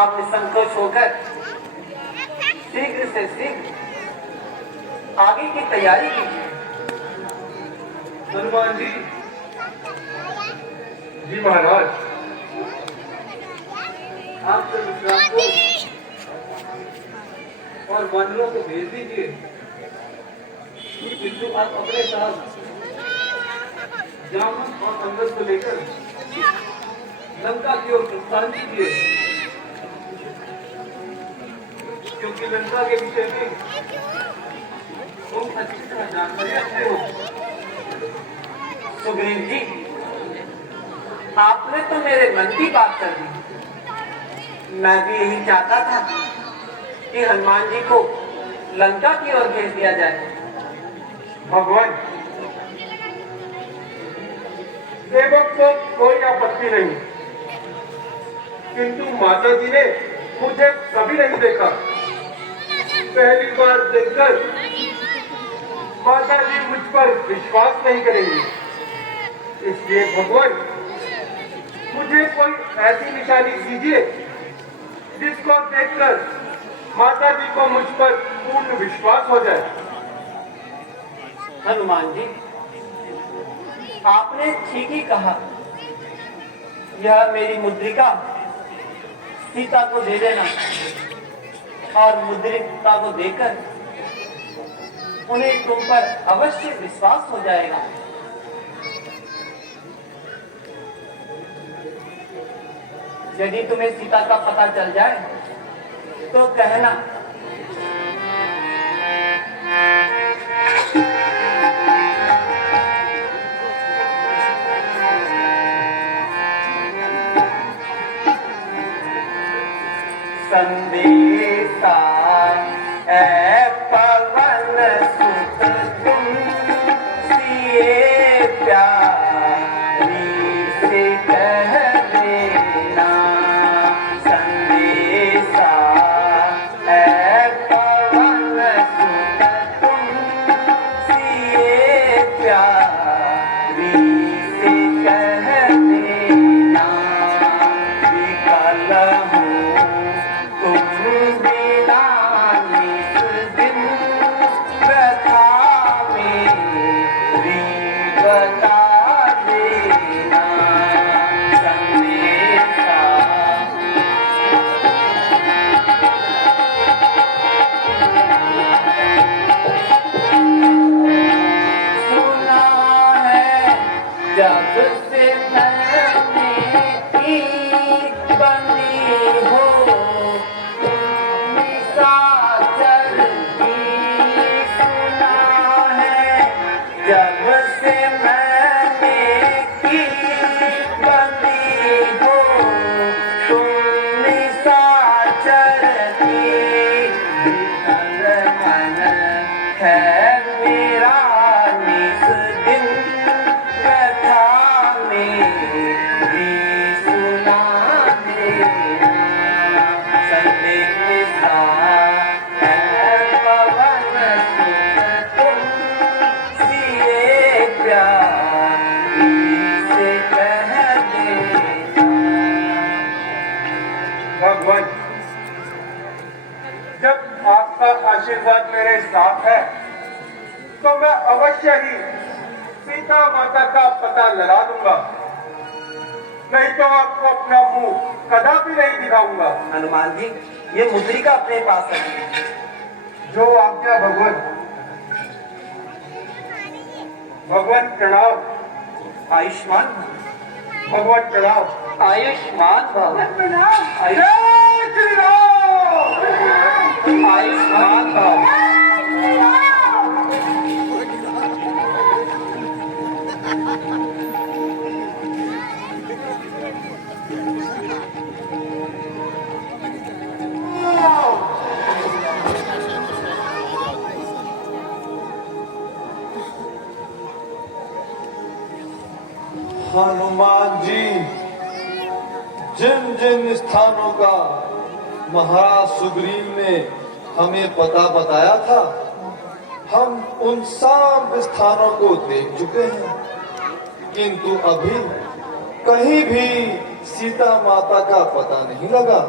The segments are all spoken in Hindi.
आप निसंकोच होकर शीघ्र से शीघ्र आगे की तैयारी कीजिए। हनुमान जी। जी महाराज। आप को और वानरों को भेज दीजिए, किंतु आप अपने साथ जामुन और अंगद को लेकर लंका की ओर प्रस्थान कीजिए, क्योंकि लंका के विषय में तुम अच्छी तरह जानकारी रखते हो। सुग्रीव जी, आपने तो मेरे मन की बात कर दी। मैं भी यही चाहता था कि हनुमान जी को लंका की ओर भेज दिया जाए। भगवान, सेवक को कोई आपत्ति नहीं, किंतु माता जी ने मुझे कभी नहीं देखा। पहली बार देखकर माता जी मुझ पर विश्वास नहीं करेंगी। इसलिए भगवान, मुझे कोई ऐसी निशानी दीजिए जिसको देखकर माता जी को मुझ पर पूर्ण विश्वास हो जाए। हनुमान जी, आपने ठीक ही कहा। यह मेरी मुद्रिका सीता को दे देना और मुद्रिका को देकर उन्हें तुम पर अवश्य विश्वास हो जाएगा। यदि तुम्हें सीता का पता चल जाए तो कहना। संदेशा ऐ पवन सुत तुम सिए प्यारी से कह देना। संदेशा ऐ पवन सुत तुम सिए प्यारी से कह देना। विकल हूँ तुम बिना निज दिन व्यथा मेरी बता देना। संदेशा सुना है जब से मैंने की बनी हो निशाचर की। सुना है जब से मैंने की बनी हो तुम निशाचर की। विकल मन है मेरा निज दिन व्यथा मेरी सुना देना। संदेशा है पवन सुत तुम सिए प्यारी से कह देना। भगवान, जब आपका आशीर्वाद मेरे साथ है तो मैं अवश्य ही सीता माता का पता लगा दूंगा, नहीं तो आपको अपना मुंह कदापि नहीं दिखाऊंगा। हनुमान जी, ये मुद्रिका अपने पास है। जो आज्ञा भगवान। भगवान प्रणाम। आयुष्मान भगवान प्रणाम। आयुष्मान भव। जय श्री राम। आयुष्मान भव। हनुमान जी, जिन जिन स्थानों का महाराज सुग्रीव ने हमें पता बताया था, हम उन सब स्थानों को देख चुके हैं, किंतु अभी कहीं भी सीता माता का पता नहीं लगा।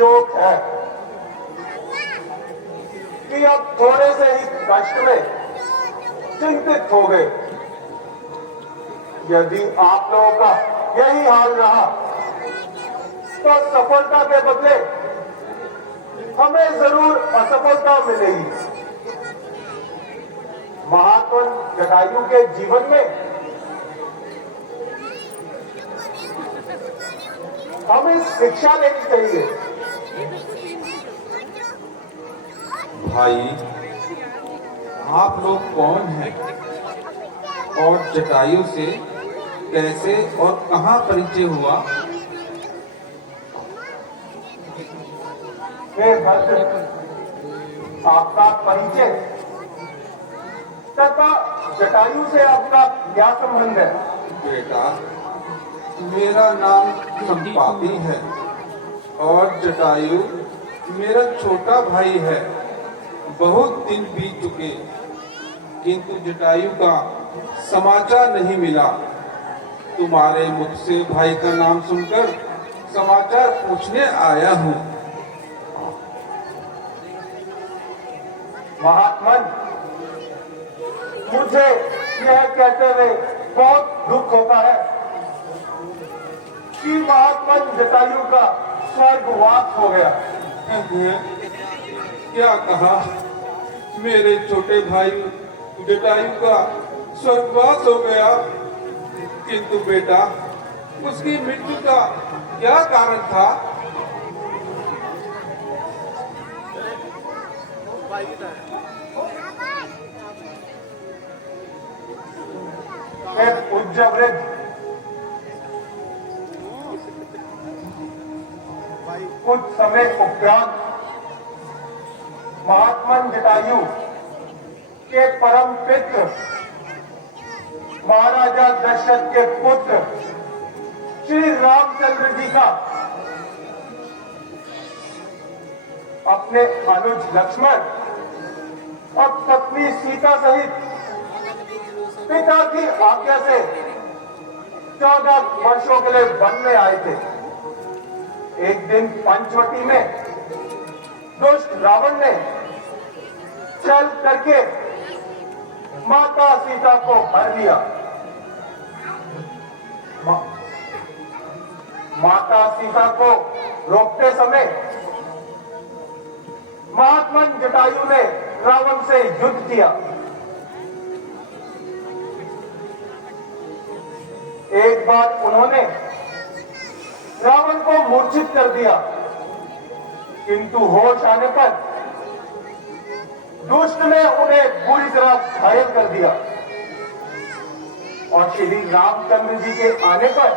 शोक है कि अब थोड़े से ही कष्ट में चिंतित हो गए। यदि आप लोगों का यही हाल रहा तो सफलता के बदले हमें जरूर असफलता मिलेगी। महात्मा जटायु के जीवन में हमें शिक्षा लेनी चाहिए। भाई, आप लोग कौन हैं और जटायु से कैसे और कहां परिचय हुआ? हे भद्र, आपका परिचय तथा जटायु से आपका क्या संबंध है? बेटा, मेरा नाम संपाति है और जटायु मेरा छोटा भाई है। बहुत दिन बीत चुके किंतु जटायु का समाचार नहीं मिला। तुम्हारे मुख से भाई का नाम सुनकर समाचार पूछने आया हूँ। महात्मन, मुझे यह कहते हुए बहुत दुख होता है कि महात्मन जटायु का स्वर्गवास हो गया। क्या कहा? मेरे छोटे भाई जटायु का स्वर्गवास हो गया, किंतु बेटा उसकी मृत्यु का क्या कारण था? पूज्य वृद्ध, कुछ समय उपरांत महात्मा जटायु के परम पित्र महाराजा दशरथ के पुत्र श्री रामचंद्र जी का अपने अनुज लक्ष्मण और पत्नी सीता सहित पिता की आज्ञा से 14 वर्षों के लिए वन में आए थे। एक दिन पंचवटी में दुष्ट रावण ने चल करके माता सीता को हर लिया। माता सीता को रोकते समय महात्मा जटायु ने रावण से युद्ध किया। एक बार उन्होंने रावण को मूर्छित कर दिया, किंतु होश आने पर दुष्ट ने उन्हें बुरी तरह घायल कर दिया और श्री रामचंद्र जी के आने पर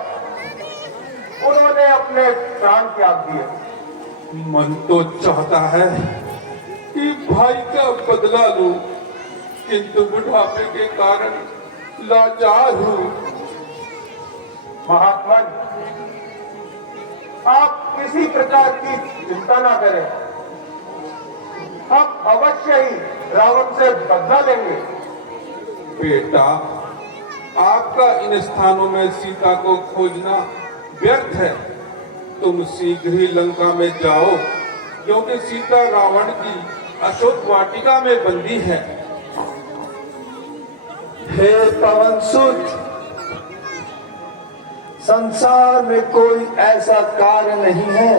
उन्होंने अपने प्राण त्याग दिए। मन तो चाहता है कि भाई का बदला लूं, किंतु बुढ़ापे के कारण लाचार हूँ। महात्मन, आप किसी प्रकार की चिंता ना करें, हम अवश्य ही रावण से बदला लेंगे। बेटा, आपका इन स्थानों में सीता को खोजना व्यर्थ है। तुम शीघ्र ही लंका में जाओ, क्योंकि सीता रावण की अशोक वाटिका में बंदी है। हे पवन सुत, संसार में कोई ऐसा कार्य नहीं है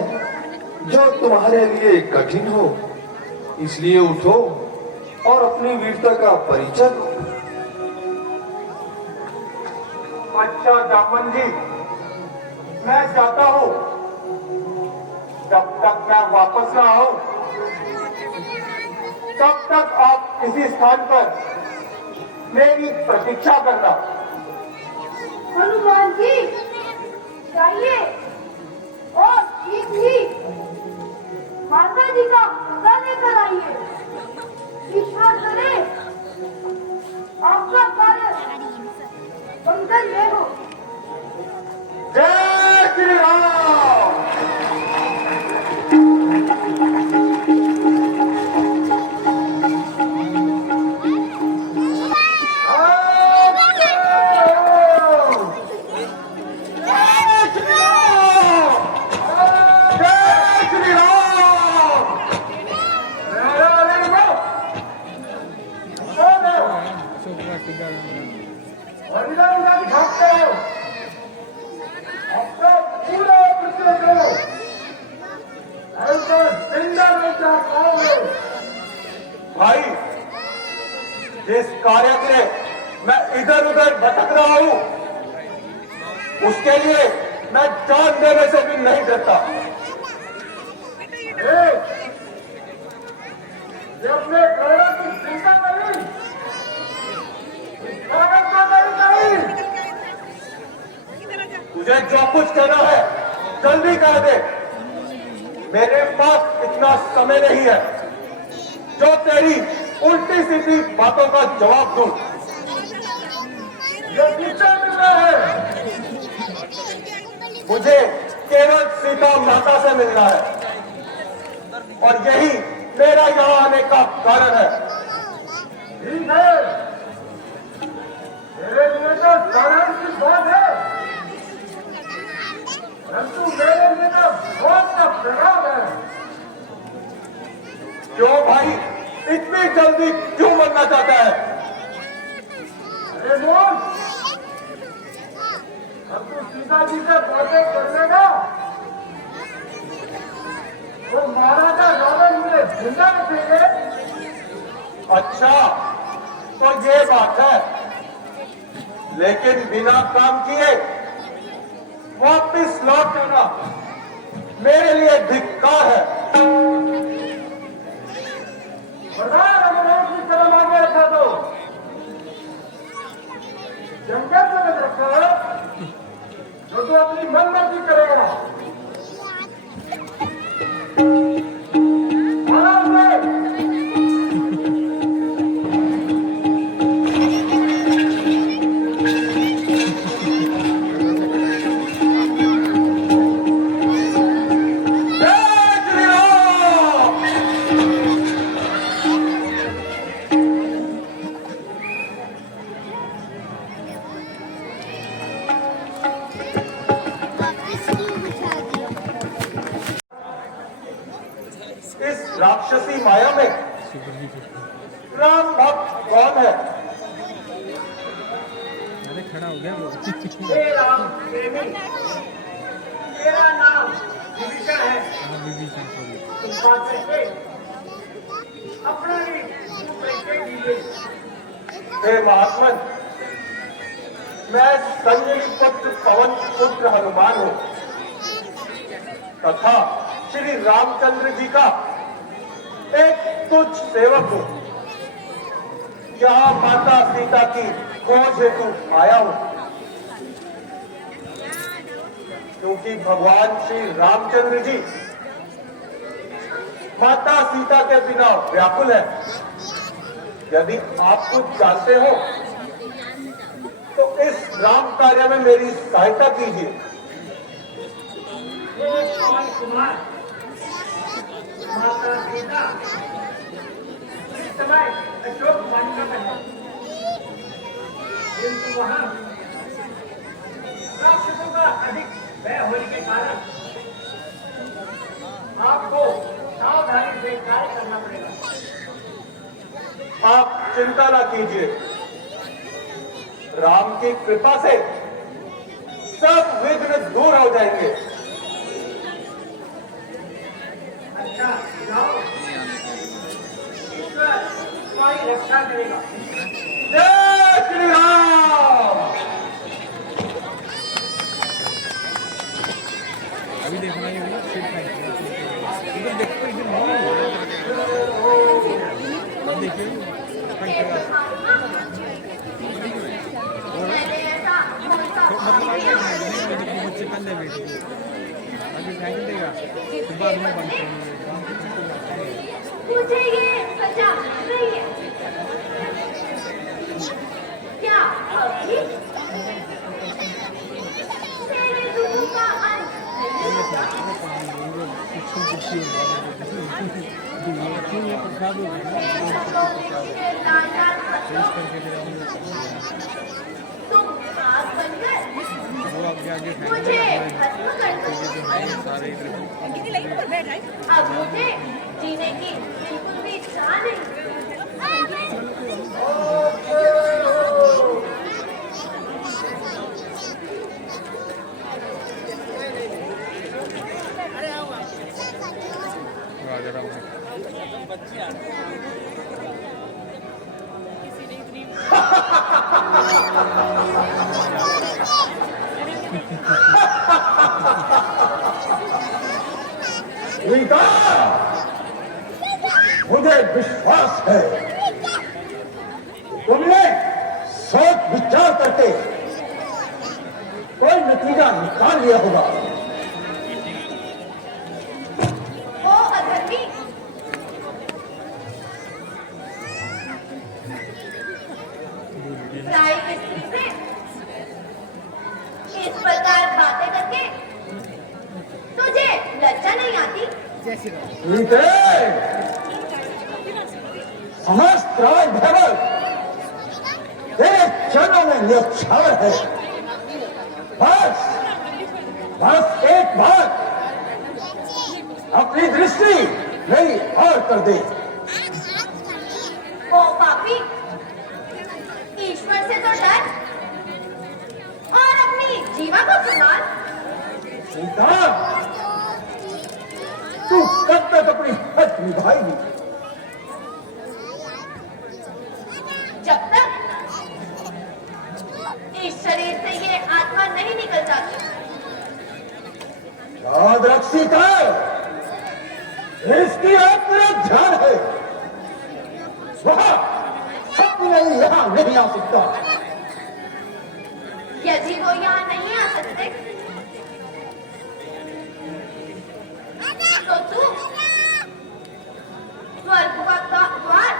जो तुम्हारे लिए कठिन हो। इसलिए उठो और अपनी वीरता का परिचय दो। अच्छा जामवन जी, मैं जाता हूं। जब तक मैं वापस ना आऊं, तब तक आप इसी स्थान पर मेरी प्रतीक्षा करना। हनुमान जी, जाइए और शीघ्र माता जी का पता लेकर आइए। ईश्वर करे आपका कार्य मंगलमय हो। जय श्री राम। जय श्री राम। लिए मैं जान देने से भी नहीं डरता। ये अपने घोड़ों की चिंता नहीं, स्वागत का नहीं। तुझे जो कुछ कहना है जल्दी कह दे, मेरे पास इतना समय नहीं है जो तेरी उल्टी सीधी बातों का जवाब दूं। ये किससे मिल रहा है? मुझे केवल सीता माता से मिलना है और यही मेरा यहाँ आने का कारण है। ठीक है, मेरे लिए तो साधारण सी बात है, परंतु मेरे लिए तो बहुत का प्रभाव है। क्यों भाई, इतनी जल्दी क्यों मरना चाहता है? अरे बोल, अब तू सीता जी से बातें करने का, तो महाराजा रावण मुझे जिंदा रखेंगे। अच्छा, तो ये बात है, लेकिन बिना काम किए वापिस लौट जाना मेरे लिए धिक्कार है। सरदार रघुनाथ की कदम आगे रखा दो, जंगल से मत रखा जो तू अपनी मन मर्जी करेगा। आराम से। जय श्री राम। इस राक्षसी माया में राम भक्त कौन है? अरे खड़ा हो गया वो। हे राम प्रेमी, मेरा नाम विभीषण है। हाँ, विभीषण को भी। इस बात करके अपना भी मुंह परिचय दीजिए। हे महात्मन, मैं संजनी पुत्र पवन पुत्र हनुमान हूँ तथा श्री रामचंद्र जी का एक तुच्छ सेवक हूँ। यहाँ माता सीता की खोज हेतु आया हूँ, क्योंकि भगवान श्री रामचंद्र जी माता सीता के बिना व्याकुल है। यदि आप कुछ जानते हो तो इस राम कार्य में मेरी सहायता कीजिए। हे पवन कुमार, माता सीता इस समय अशोक वाटिका में है, किंतु वहां राक्षसों का अधिक भय होने के कारण आपको सावधानी से कार्य करना पड़ेगा। आप चिंता न कीजिए, राम की कृपा से सब विघ्न दूर हो जाएंगे। अच्छा जाओ, ईश्वर तुम्हारी रक्षा करेगा। जय श्री राम। अभी देखना ही होगा, फिर खाएंगे। इधर देखो, इधर नहीं। अब देखिए, खाएंगे। मतलब बच्चे कर ले बेटे, अभी खाएंगे देगा, फिर बाद में बंद करेंगे। मुझे ये सजा नहीं है। क्या अभी तेरे दुखों का अंत नहीं होगा? प्रसाद हो तुम आग बनकर वो आगे आगे मुझे खत्म कर दो। सारे अब मुझे जीने की बिल्कुल भी इच्छा नहीं। राजा राम सीता, मुझे विश्वास है तुमने सोच विचार करके कोई नतीजा निकाल लिया होगा। ओ अधर्मी, राय स्त्री से इस प्रकार बातें करके तुझे लज्जा नहीं आती? सीते, समस्त राज भवन तेरे चरणों में न्यौछावर है। बस बस एक बार अपनी दृष्टि मेरी और कर दे। ओ पापी, ईश्वर से तो डर और अपनी जीवा को संभाल। सीता, तू कब तक अपनी हद निभाएगी? जब तक इस शरीर से ये आत्मा नहीं निकल जाती। याद रख सीता, इसकी आप तेरा ध्यान है। वह सपने यहाँ नहीं आ सकता। यदि वो यहाँ नहीं आ सकते तो तू स्वर्ग का द्वार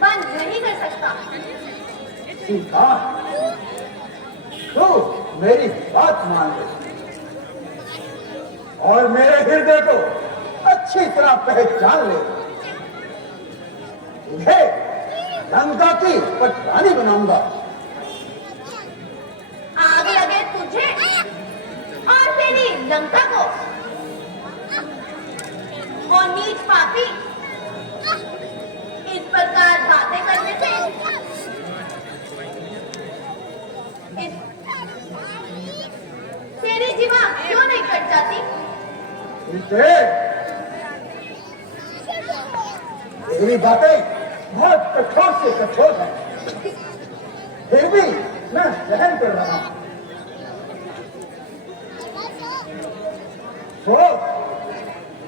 बंद नहीं कर सकता। सीता, तू मेरी बात मान ले और मेरे हृदय को अच्छी तरह पहचान ले। तुझे लंका की पटरानी बनाऊंगा। आगे आगे तुझे और तेरी लंका को। और नीच पापी, इस प्रकार बातें करने से तेरी जीवा क्यों नहीं कट जाती? सीते, तेरी बातें बहुत कठोर से कठोर है, फिर भी मैं सहन कर रहा हूं। तो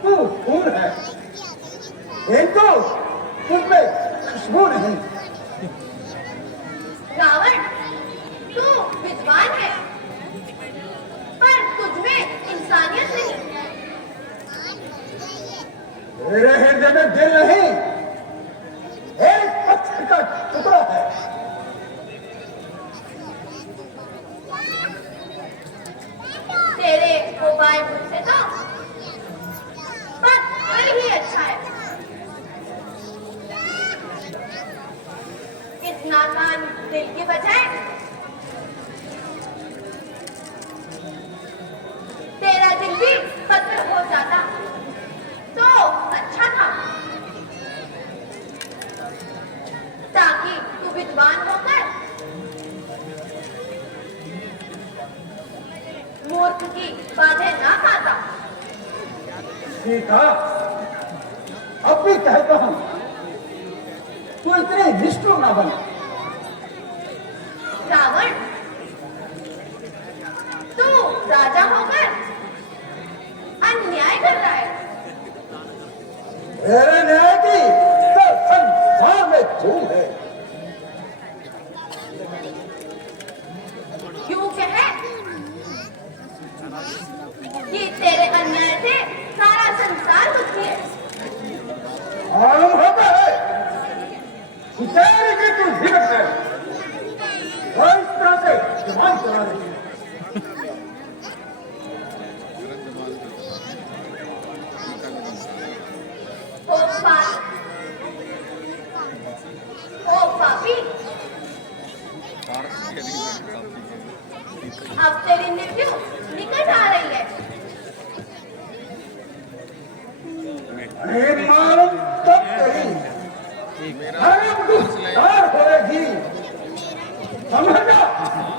तू फूल है, किंतु तुझमें खुशबू नहीं। रावण, तू विद्वान है पर तुझमें इंसानियत नहीं। मेरे हृदय में दिल नहीं, एक पत्थर का टुकड़ा है। तेरे उपाय मुझसे तो पत्थर ही अच्छा है। इस नादान दिल के बजाय तेरा दिल भी पत्थर हो जाता तो अच्छा था, ताकि तू विद्वान होकर मूर्ख की बातें ना खाता। सीता, अब भी कहता हूं, तू इतने निष्ठुर ना बन। रावण, तू राजा होकर अन्याय कर रहा है। मेरे न्याय की तो संसार में धूल है। क्यों कहे कि तेरे अन्याय से सारा संसार दुखी है। मालूम होता है तेरी की तू हिम्मत है और इस तरह से जवान चला रही है। ओ पापी, अब तेरी मृत्यु निकट आ रही है। नहीं मालूम तब तेरी तार होएगी। समझा,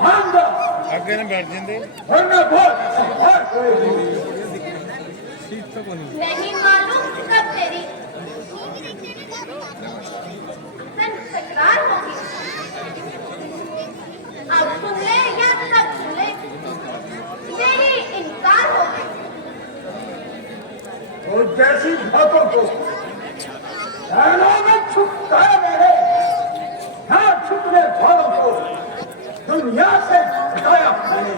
मान जा, आगे ना बैठ जाते वरना बहुत संभार होएगी। सीट तो कोनी नहीं मालूम कब तेरी तकरार होगी। अब सुन ले या तब सुन ले, तेरी इनकार होगी। ऐसी बातों को शहरों में छुपता रहे, यहाँ छुपने वालों को दुनिया से हटाया मैंने।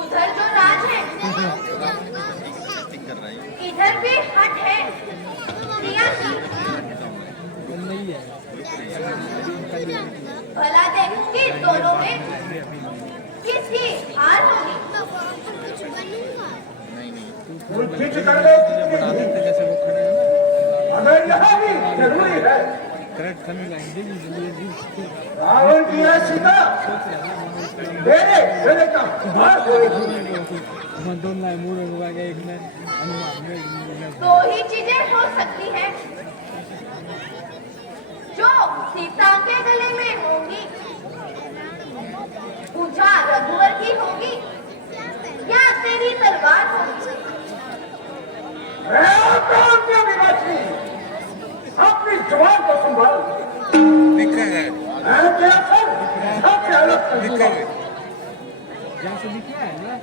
उधर जो राज है, इधर भी हट है प्रिया की। भला देखूंगी दोनों में किसकी हार होगी। तू खींच कर ले कितनी भी, जैसे वो खड़े हैं अगर यहाँ भी जरूरी है करेक्ट करने लाएंगे रावण की यह सीता मेरे का मार होगी। दोनों लाए मूड हुआ गया, एक ने अनुमान में दो ही चीजें हो सकती है जो सीता के गले में होंगी, पूजा रघुवर की होगी या तेरी तलवार होगी। अपनी जुबान को संभाल। लिखा है मैं तेरा सर सबसे अलग कर दूंगा। यहाँ से लिखा है ना,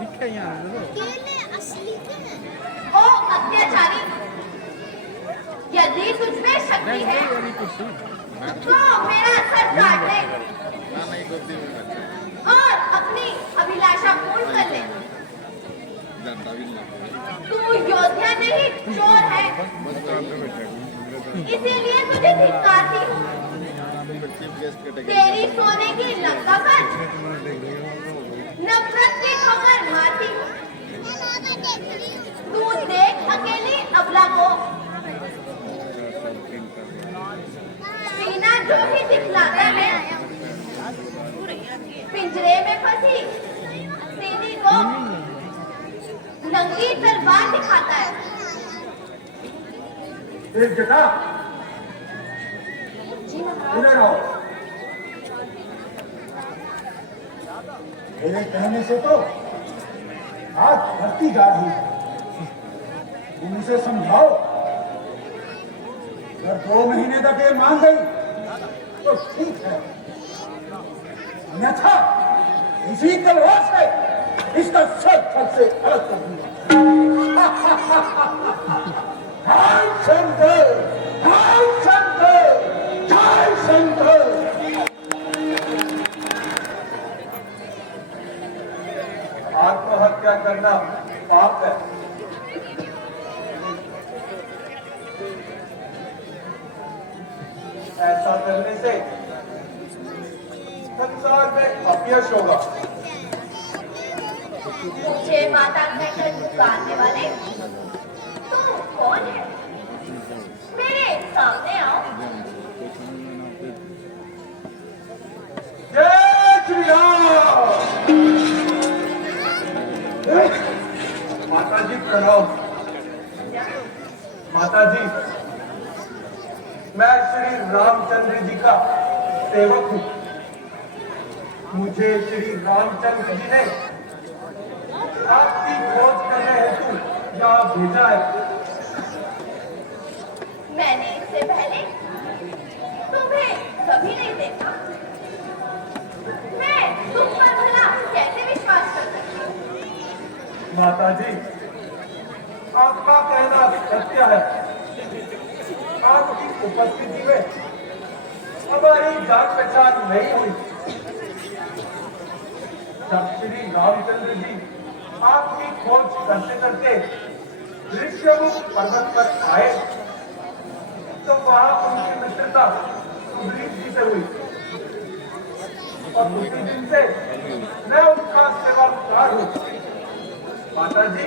लिखा है यहाँ ओ अत्याचारी, यदि तुझमें शक्ति है तो मेरा सर काट ले और अपनी अभिलाषा पूर्ण कर ले। तू योद्धा नहीं चोर है, इसीलिए तुझे धिक्कारती हूँ। तेरी सोने की लंका पर नफरत की ठोकर मारती हूँ। तू देख अकेली अबला को, सीना जो ही दिखलाता है पिंजरे में फंसी सीधी को नंगी तलवार दिखाता है। एक जटा इधर आओ। मेरे कहने से तो आज भर्ती जा रही है, तुम इसे समझाओ। अगर 2 महीने तक ये मान गई तो ठीक है, अन्यथा इसी तलवार से इसका सर फल से अलग कर दूंगा। हाय शंकर, हाय शंकर, जय शंकर। आत्महत्या करना पाप है। ऐसा करने से संसार में अपयश होगा। मुझे माता कहकर पुकारने वाले तुम कौन है? मेरे सामने आओ। जय श्री राम। माता जी प्रणाम। माता जी, मैं श्री रामचंद्र जी का सेवक हूँ। मुझे श्री रामचंद्र जी ने आपकी खोज करने हेतु यहाँ भेजा है। मैंने इससे पहले तुम्हें कभी नहीं देखा। मैं तुम पर भला कैसे विश्वास कर सकती हूँ? माता जी, आपका कहना सत्य है। आपकी उपस्थिति में हमारी जान पहचान नहीं हुई। जब श्री रामचंद्र जी आपकी खोज करते करते ऋष्यमुख पर्वत पर आए तो वहां उनकी मित्रता सुग्रीव जी से हुई और उसी दिन से मैं उनका सेवाकार हूँ। माता जी,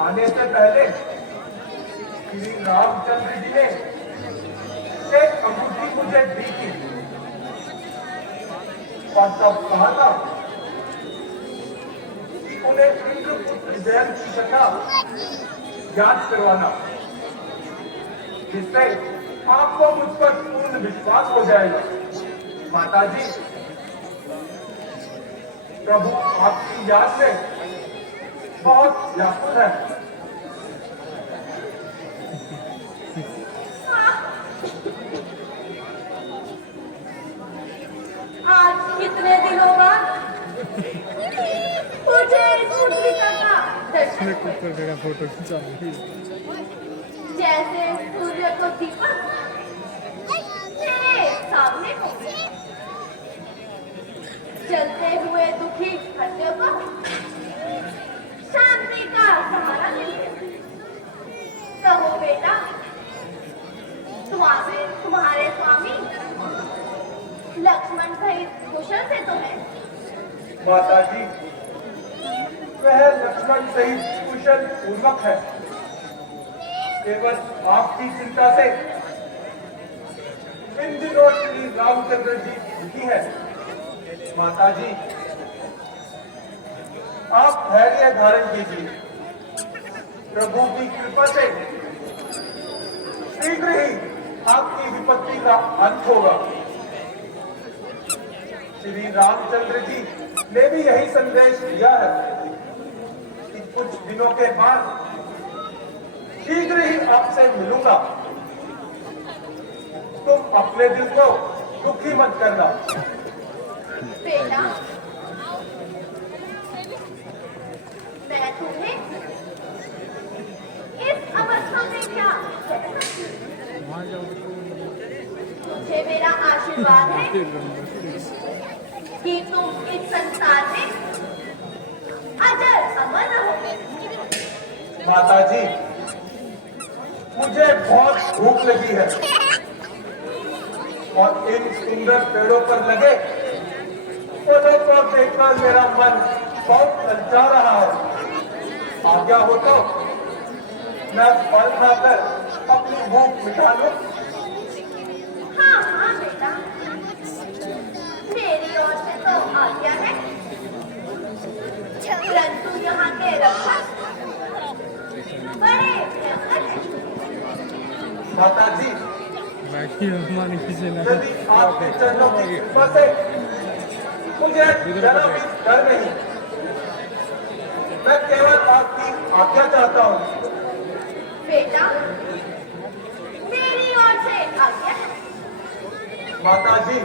आने से पहले श्री रामचंद्र जी ने एक अंगूठी मुझे दी थी और तब कहा था कि उन्हें इंद्रपुत्र जयन की कथा याद करवाना, जिससे आपको मुझ पर पूर्ण विश्वास हो जाएगा। माता जी, प्रभु आपकी याद में बहुत व्याकुल है। आज कितने दिनों बाद अपने कुत्ते का फोटो खिंचा ली। जैसे सूर्य को दीपक तेरे सामने हो, जलते हुए दुखी हृदय को शांति का सहारा मिले। कहो बेटा, तुम्हारे स्वामी लक्ष्मण सहित कुशल से तो है? माता जी, वह लक्ष्मण सहित कुशल पूर्वक है। केवल आपकी चिंता से इन दिनों श्री रामचंद्र जी दुखी है। माता जी, आप धैर्य धारण कीजिए। प्रभु की कृपा से शीघ्र ही आपकी विपत्ति का अंत होगा। श्री रामचंद्र जी ने भी यही संदेश दिया है कि कुछ दिनों के बाद शीघ्र ही आपसे मिलूंगा। तुम अपने दिल को दुखी मत करना। बेटा, मैं तुम्हें इस अवस्था में क्या कह सकती हूँ? मुझे मेरा आशीर्वाद है कि तुम इस संसार में अजर अमर रहोगे। माता जी, मुझे बहुत भूख लगी है और इन सुंदर पेड़ों पर लगे फलों को देखकर मेरा मन बहुत ललचा रहा है। आज्ञा हो तो मैं फल खाकर अपनी भूख मिटा लूं। हाँ हाँ बेटा, मेरी ओर से तो आज्ञा है, परंतु यहाँ के रक्षक बड़े भयंकर हैं। माता जी, बाकी हमारी किसी ने यदि आपके चरणों की कृपा से मुझे जरा भी डर नहीं, मैं केवल आपकी आज्ञा चाहता हूँ। बेटा, मेरी ओर से आज्ञा है। माता जी,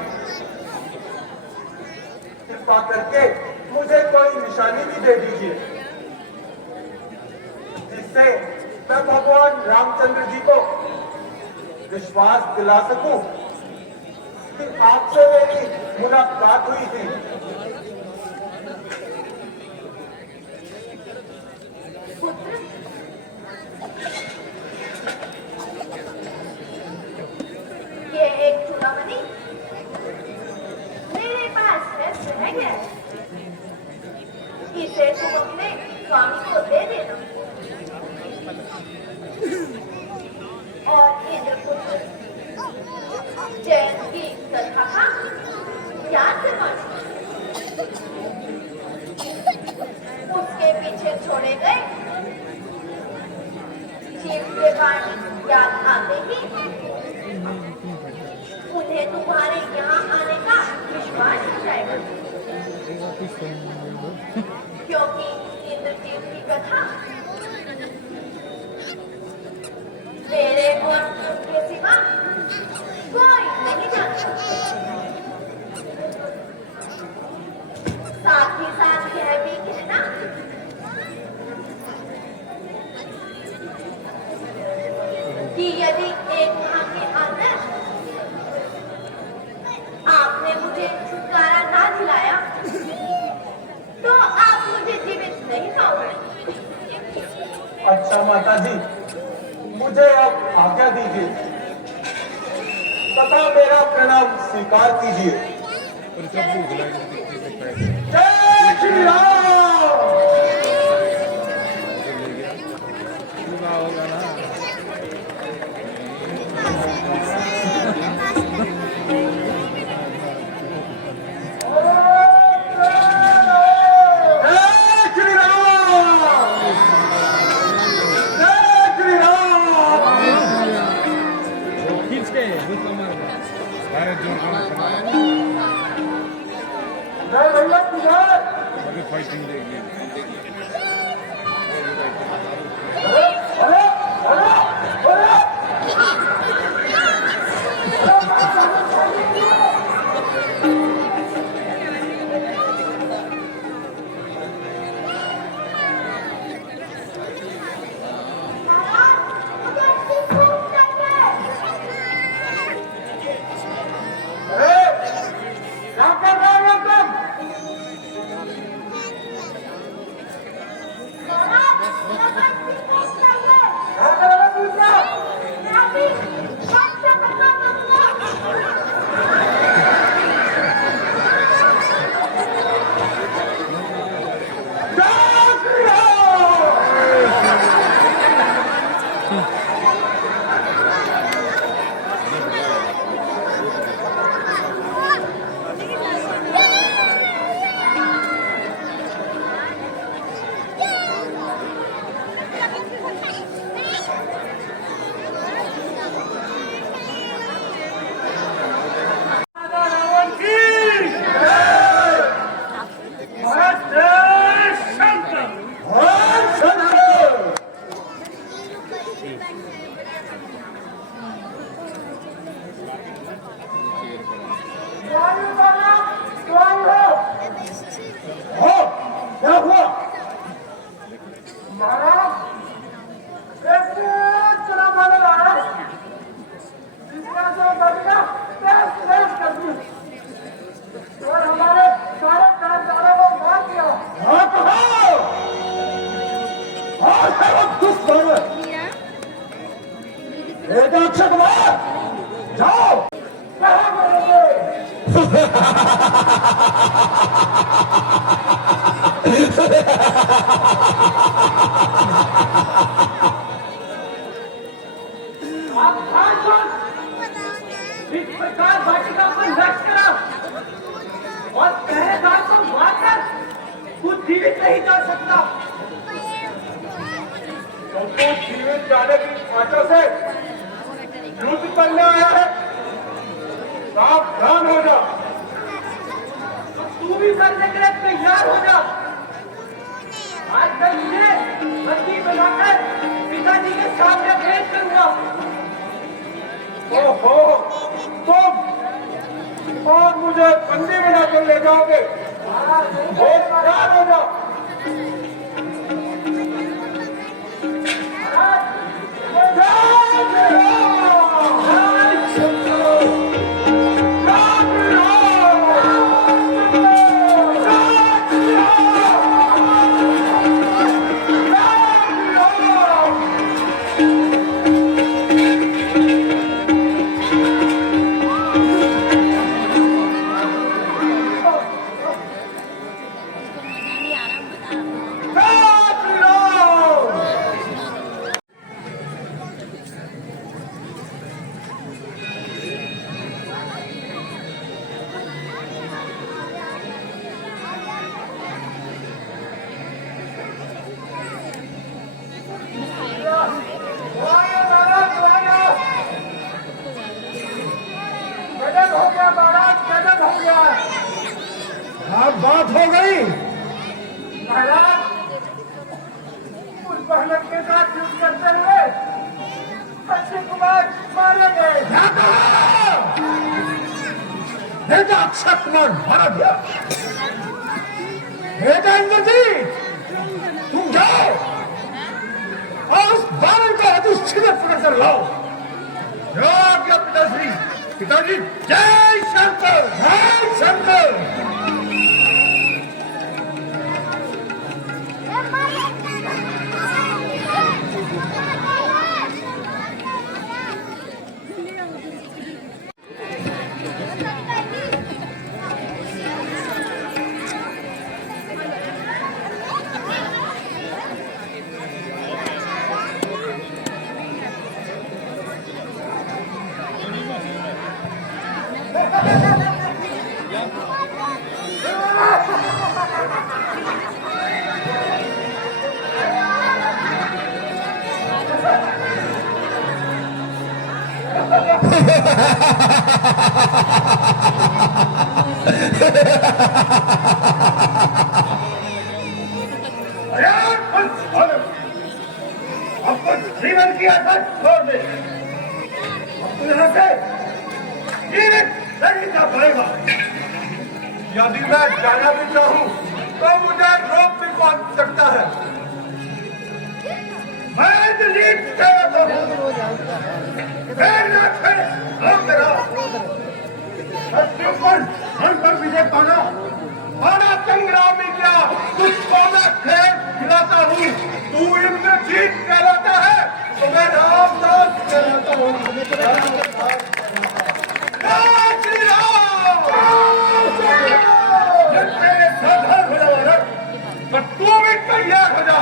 कृपा करके मुझे कोई निशानी भी दे दीजिए, जिससे मैं भगवान रामचंद्र जी को विश्वास दिला सकूं कि आपसे मेरी मुलाकात हुई थी। पुत्र, ये एक चूड़ामणि मेरे पास रह गया है। इसे तुम अपने स्वामी को दे देना और इंद्रपुत्र जयंत की कथा का याद करवाना। उसके पीछे छोड़े गए शिव के बाणी याद आते ही उन्हें तुम्हारे यहाँ आने का विश्वास हो जाएगा, क्योंकि इंद्रजीव की कथा मेरे और उनके सिवा कोई नहीं जानता। साथ ही साथ यह भी कहना कि यदि एक माह के अंदर आपने मुझे छुटकारा ना दिलाया तो आप मुझे जीवित नहीं पाओगे। अच्छा माता जी, मुझे अब आज्ञा दीजिए तथा मेरा प्रणाम स्वीकार कीजिए। जय श्री राम। होगा ना। खींच के दूसरा मार डायरेक्ट जोर अभी फाइटिंग देगी। क्या हुआ? महाराज एक चला मारे महाराज इसका जो बदला तेज कर दी और हमारे सारे कार्यकारों को मार दिया। हाँ कहा और है वो दुष्कर्म। अक्षय कुमार जाओ। कहाँ बोलोगे? आप भाषण इस प्रकार वाटिका को नष्ट करा और पहरेदार को मारकर तू जीवित नहीं जा सकता। तो तू जीवित जाने की आशा से युद्ध करने आया है। सावधान हो जा। तो तू भी करने के लिए तैयार हो जा। आज मैं तुझे बंदी बनाकर पिताजी के सामने पेश करूंगा। ओहो, तुम और मुझे बंदी बनाकर ले जाओगे? बहुत तैयार हो जाओ। अब बात हो गई। महाराज, उस बहन के साथ युद्ध करते हुए अक्षय कुमार मारे गए। बेटा अक्षय कुमार मारा गया। बेटा इंद्रजीत तुम जाओ और उस बालन को अधिष्ठित पकड़ कर लाओ। योग्य पिताश्री। पिताजी जय शंकर जय शंकर। आपको जीवन की आशा छोड़ दे। आपको यहाँ से जीवित नहीं जा पाएगा। यदि मैं जाना भी चाहूँ तो मुझे रोक भी कौन सकता है? मैं दिल्ली चाहता हूँ। हम पर विजय पाना माना संग्राम में क्या तुझको मैं खेल खिलाता हूँ। तू इनमें जीत कहलाता है तो मैं रामदास कहलाता हूँ। श्री राम मेरे सावधान हो जाओ पर तू भी तैयार हो जा।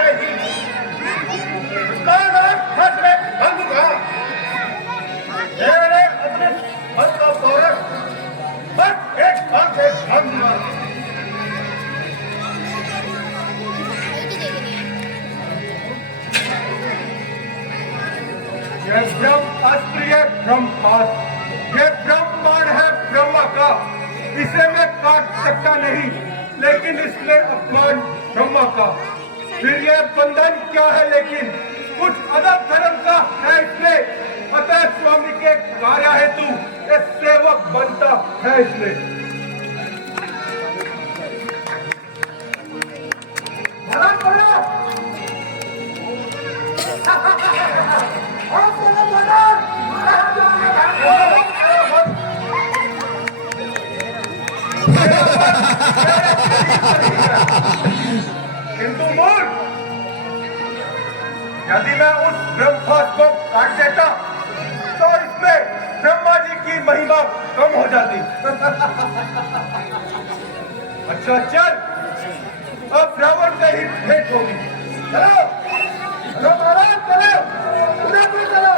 गए ही उसका नाम हज में भंग था। मैंने अपने हज का पौरख बस एक बात से भंग दिया। यह ब्रह्म अस्त्रीय ब्रह्मास्त्र, ये ब्रह्मांड है ब्रह्मा का, इसे मैं काट सकता नहीं, लेकिन इसमें अपमान ब्रह्मा का। फिर यह बंधन क्या है, लेकिन कुछ अदब धर्म का है इसमें। अतः स्वामी के कार्य हेतु ये सेवक बनता है इसमें। किंतु मूर्ख, यदि मैं उस ब्रह्मास्त्र को काट देता तो इसमें ब्रह्मा जी की महिमा कम हो जाती। अच्छा चल, अब रावण से ही भेंट होगी। चलो चलो महाराज, चलो उदयपुर चलो।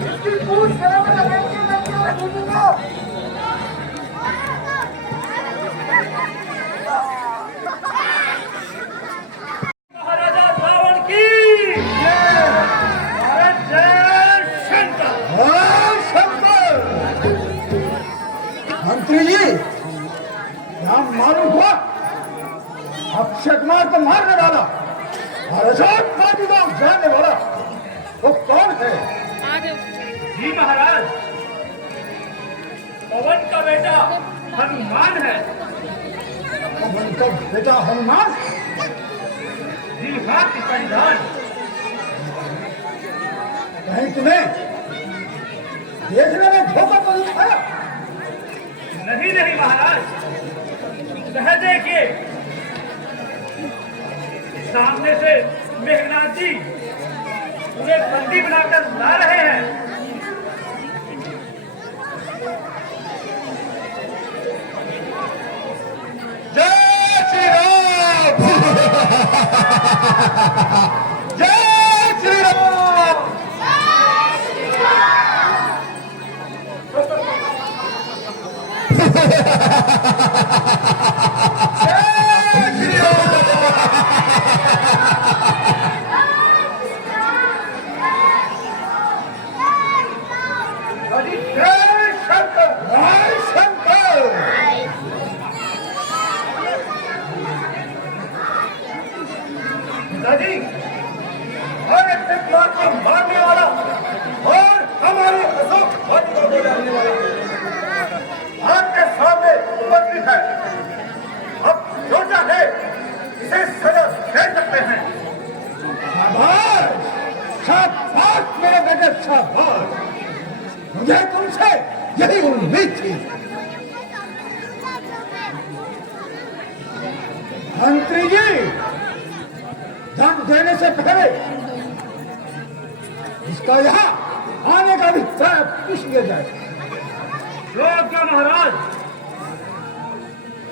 इसकी पूछ करो महाराजा रावण की मंत्री जी, यहाँ मालूम हुआ अक्षय कुमार को मारने वाला और अशोक माटी को जाने वाला वो कौन है? जी महाराज, पवन का बेटा हनुमान है। पवन का बेटा हनुमान? जी हाँ किसान। कहीं तुम्हें देखने में धोखा तो नहीं खाया? नहीं नहीं महाराज, कह देखिए, सामने से मेघनाथ जी उन्हें बंदी बनाकर ला रहे हैं। जय श्री राम, जय श्री राम। जय शंकर, जय शंकर। दादी, हर एक को मारने वाला और हमारे अशोक ध्वज को बुलाने वाला आपके सामने उपस्थित है। अब जो चाहे इसे सजा दे सकते हैं। शाबाश, शाबाश मेरे बेटे, शाबाश। मुझे तुमसे यही उम्मीद थी। मंत्री जी, दंड देने से पहले इसका यहाँ आने का भी तय पूछ लिया जाए। क्या महाराज,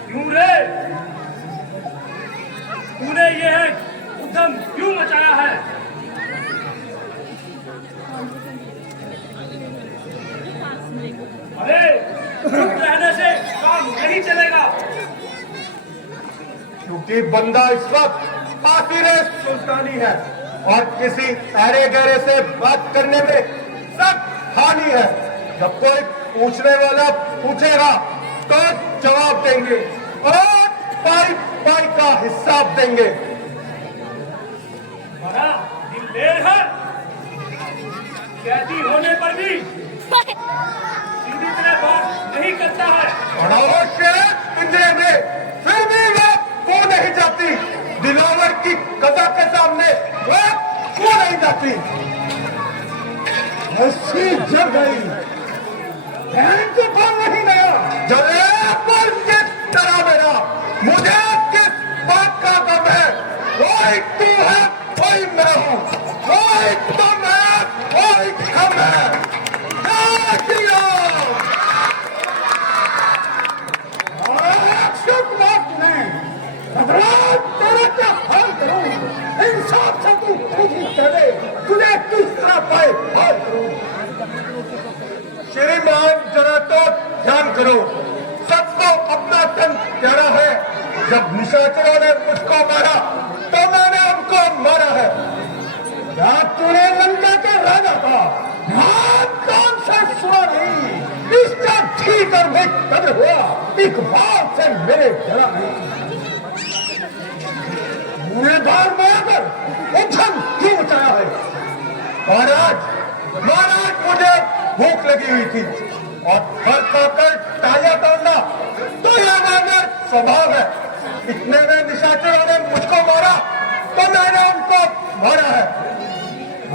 क्यों रे, तूने यह उद्यम क्यों मचाया है? अरे चुप रहने से काम नहीं चलेगा। क्योंकि बंदा इस वक्त आखिर सुल्तानी है और किसी अरे गहरे से बात करने में सख्त हानि है। जब कोई पूछने वाला पूछेगा तो जवाब देंगे और पाई पाई का हिसाब देंगे। बड़ा दिलेर है, कैदी होने पर भी सीधी तरह बात नहीं करता है। बड़ा होश पिंजरे में, फिर भी वो को नहीं जाती। दिलावर की कदा के सामने वो को नहीं जाती। रस्सी जल गई, बहन को बोल नहीं गया। जले पर किस तरह मेरा, मुझे किस बात का गम है? कोई तू है, कोई मैं हूँ, कोई तुम है, कोई हम है। जय श्री राम। निशाचरों ने मुझको मारा तो मैंने उनको मारा है। क्या तूने लंका के राजा का नाम कौन सा सुना नहीं? इसका ठीक और मैं कदर हुआ, एक बात से मेरे डरा नहीं। मुझे बार में आकर उठन क्यों मचाया है? महाराज मुझे भूख लगी हुई थी और फल खाकर ताजा तोड़ना तो यह मेरा स्वभाव है। इतने में निशाचरों ने मुझको मारा तो मैंने उनको मारा है।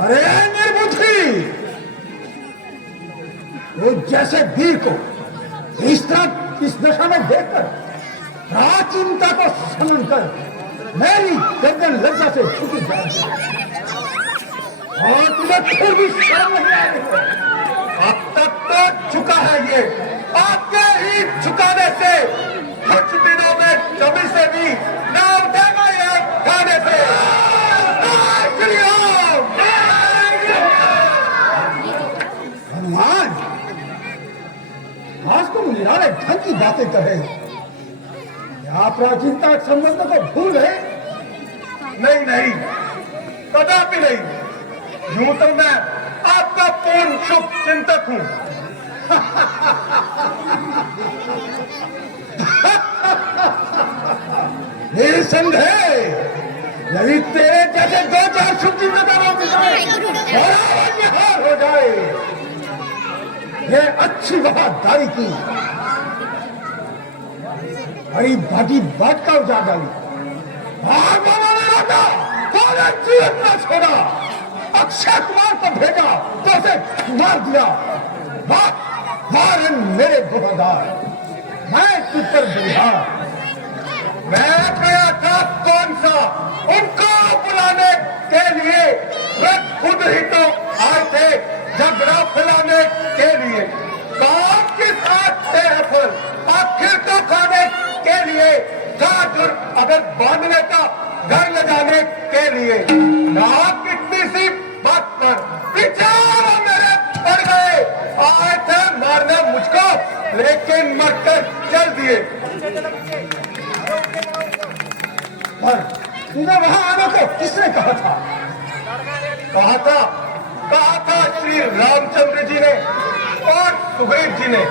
अरे निर्बुद्धि, वो जैसे वीर को इस तरह इस दशा में देखकर प्राचीनता को समझ कर मेरी गर्दन लज्जा से झुक जाती और तुम्हें फिर भी शर्म नहीं आ रही। अब तक तो झुका है ये, आपके ही झुकाने से कुछ दिनों में जमी से भी ना उठेगा ये खाने से। हनुमान, आज तुम निराले ढंग की बातें कहे, क्या प्राचीनता के संबंध को भूल है? नहीं नहीं, कदापि नहीं। यूं तो मैं आपका पूर्ण शुभ चिंतक हूं। निसंदेह यदि तेरे जैसे दो चार शुभ चिंतकों की हार हो जाए, ये अच्छी वफादारी की बड़ी भाटी बाट का उजाड़ डाली। जीवन न छोड़ा, अक्षय कुमार को भेजा तो उसे मार दिया। मार मेरे वफादार, मैं तुझ पर बिहार। मैं गया था कौन सा उनको बुलाने के लिए, वे खुद ही तो आए थे झगड़ा फैलाने के लिए। काम किस हाथ से है फल, आखिर तो खाने के लिए। गाजर अगर बांधने का घर ले जाने के लिए, ना कितनी सी बात पर विचार मेरे पड़ गए। आए थे मारने मुझको, लेकिन मरकर चल दिए। पर तुझे वहां आने को किसने कहा था? कहा था श्री रामचंद्र जी ने और सुग्रीव जी ने।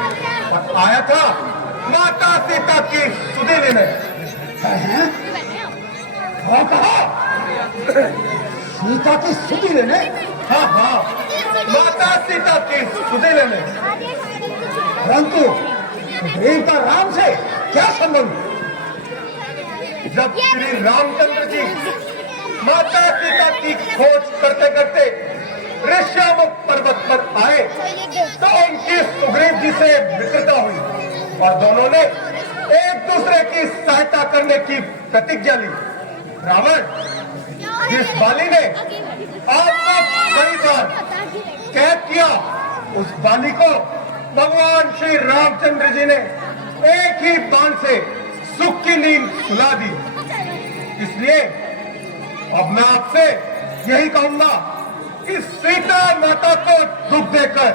और आया था माता सीता की सुधी लेने। हाँ, कहा सीता की सुधी लेने? हाँ हाँ, माता सीता की सुधी लेने। परंतु सुग्रीव का राम से क्या संबंध? जब श्री रामचंद्र जी माता सीता की खोज करते करते ऋष्यामुख पर्वत पर आए तो उनकी सुग्रीव जी से मित्रता हुई और दोनों ने एक दूसरे की सहायता करने की प्रतिज्ञा ली। रावण, जिस बाली ने आपको कई बार कैद किया, उस बाली को भगवान श्री रामचंद्र जी ने एक ही बाण से सुख की नींद सुला दी। इसलिए अब मैं आपसे यही कहूंगा कि सीता माता को दुख देकर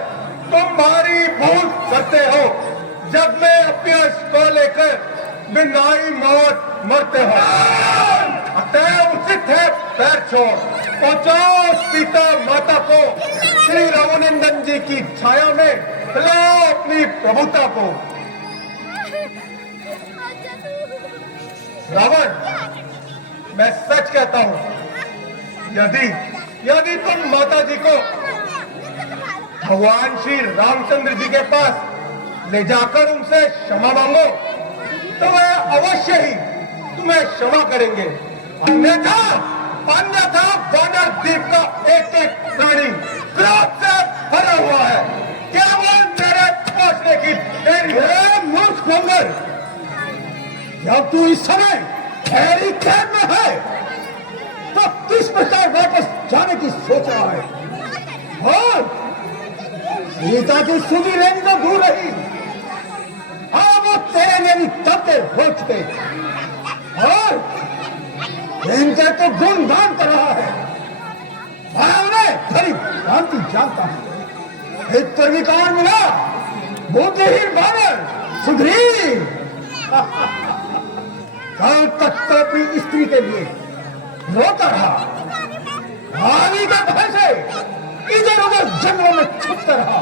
तुम्हारी भूल करते हो, जब मैं अपने को लेकर बिनाई मौत मरते हो। अतः उचित है पैर छोड़ पहुंचाओ सीता माता को श्री रघुनंदन जी की छाया में, खिलाओ अपनी प्रभुता को। रावण, मैं सच कहता हूं, यदि तुम माता जी को भगवान श्री रामचंद्र जी के पास ले जाकर उनसे क्षमा मांगो तो वह अवश्य ही तुम्हें क्षमा करेंगे। अन्यथा वानर द्वीप का एक एक प्राणी क्रोध से भरा हुआ है। केवल मेरे पहुंचने की देरी है। मूर्ख डोंगर, जब तू इस समय खैरी कैद में है तो किस प्रकार वापस जाने की सोच रहा है? और सीता की सुधी लेनी तो दूर रही, अब वो तेरे लिए भी तब हो चुके और इनके तो गुणगान कर रहा है। मैं उन्हें खरी शांति जानता हूं। इतर विकार मिला बुद्धिहीन बानर सुग्रीव। कल तक तो अपनी स्त्री के लिए रोता रहा, आगे का भय से इधर उधर जंगलों में छुपता रहा।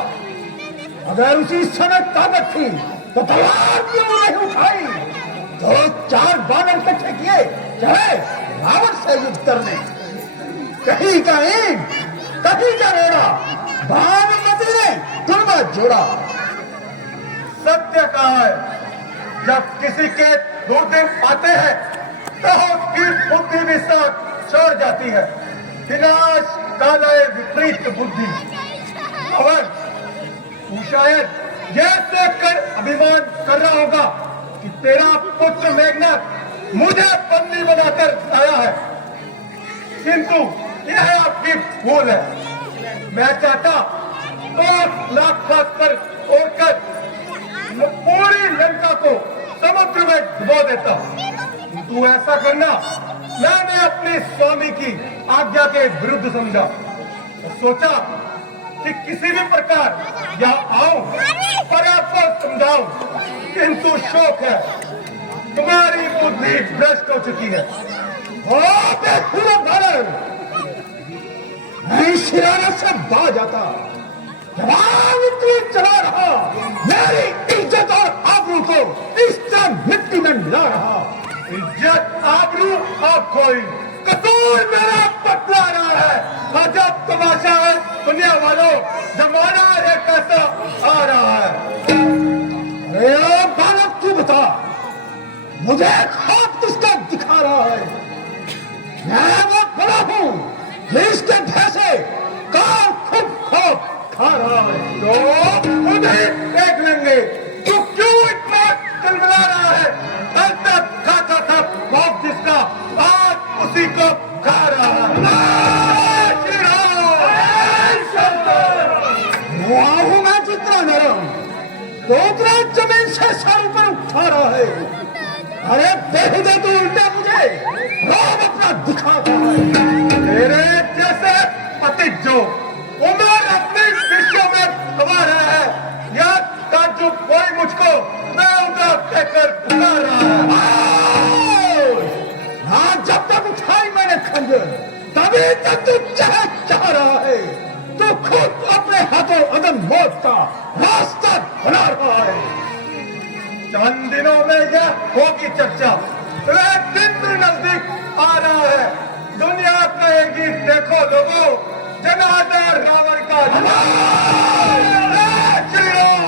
अगर उसी समय ताकत थी तो तलवार क्यों नहीं उठाई? तो 4 बानर इकट्ठे किए चले रावण से युद्ध करने। कहीं का ईंट, कहीं का रोड़ा, भानुमति ने दुर्गा जोड़ा। सत्य कहा है, जब किसी के दुर्दिन आते हैं तो उसकी बुद्धि भी साथ छोड़ जाती है। विनाश काले विपरीत बुद्धि। और तू शायद यह सोचकर अभिमान कर रहा होगा कि तेरा पुत्र मेघनाथ मुझे बंदी बनाकर लाया है, किंतु यह आपकी भूल है। मैं चाहता 2 लाख पर ओढ़कर पूरी लंका को समुद्र में डुबो देता, किंतु ऐसा करना मैंने अपने स्वामी की आज्ञा के विरुद्ध समझा। सोचा कि किसी भी प्रकार यहाँ आऊं पर आपको समझाऊं, किंतु शौक है तुम्हारी बुद्धि भ्रष्ट हो चुकी है। मैं शिराना से बाज आता, जवान इतनी चला रहा, मेरी इज्जत और आबरू को इस तरह मिट्टी में मिला रहा। इज्जत आबरू आप कोई कसूर मेरा बतला रहा है। अजब तमाशा है दुनिया वालों, जमाना एक ऐसा आ रहा है। अरे बालक तू बता, मुझे ख्वाब किसका दिखा रहा है? मैं वो बड़ा हूँ जिसके भय से काल खुद खौफ खा रहा है। तो उन्हें देख लेंगे। तू क्यों इतना चिल्ला रहा है? कल तक खाता था खौफ जिसका, आज उसी को खा रहा है। श्री राम। हुआ हूँ मैं जितना नरम, तो उतना जमीन से सर ऊपर उठा रहा है। अरे बेहुदे तू उल्टे मुझे रोब अपना दिखा रहा है। तेरे जैसे पति जो उम्र अपने विषयों में गवा रहा है, या ताजुब कोई मुझको मैं उनका कहकर पुकार रहा है। हाँ, जब तक उठाई मैंने खंजर तभी तक तू चाह रहा है। तू खुद अपने हाथों अदम मौत का रास्ता बना रहा है। चंद दिनों में यह होगी चर्चा, एक दिन भी नजदीक आ रहा है। दुनिया कहेगी देखो लोगों, जनाजा रावण का। श्री राम।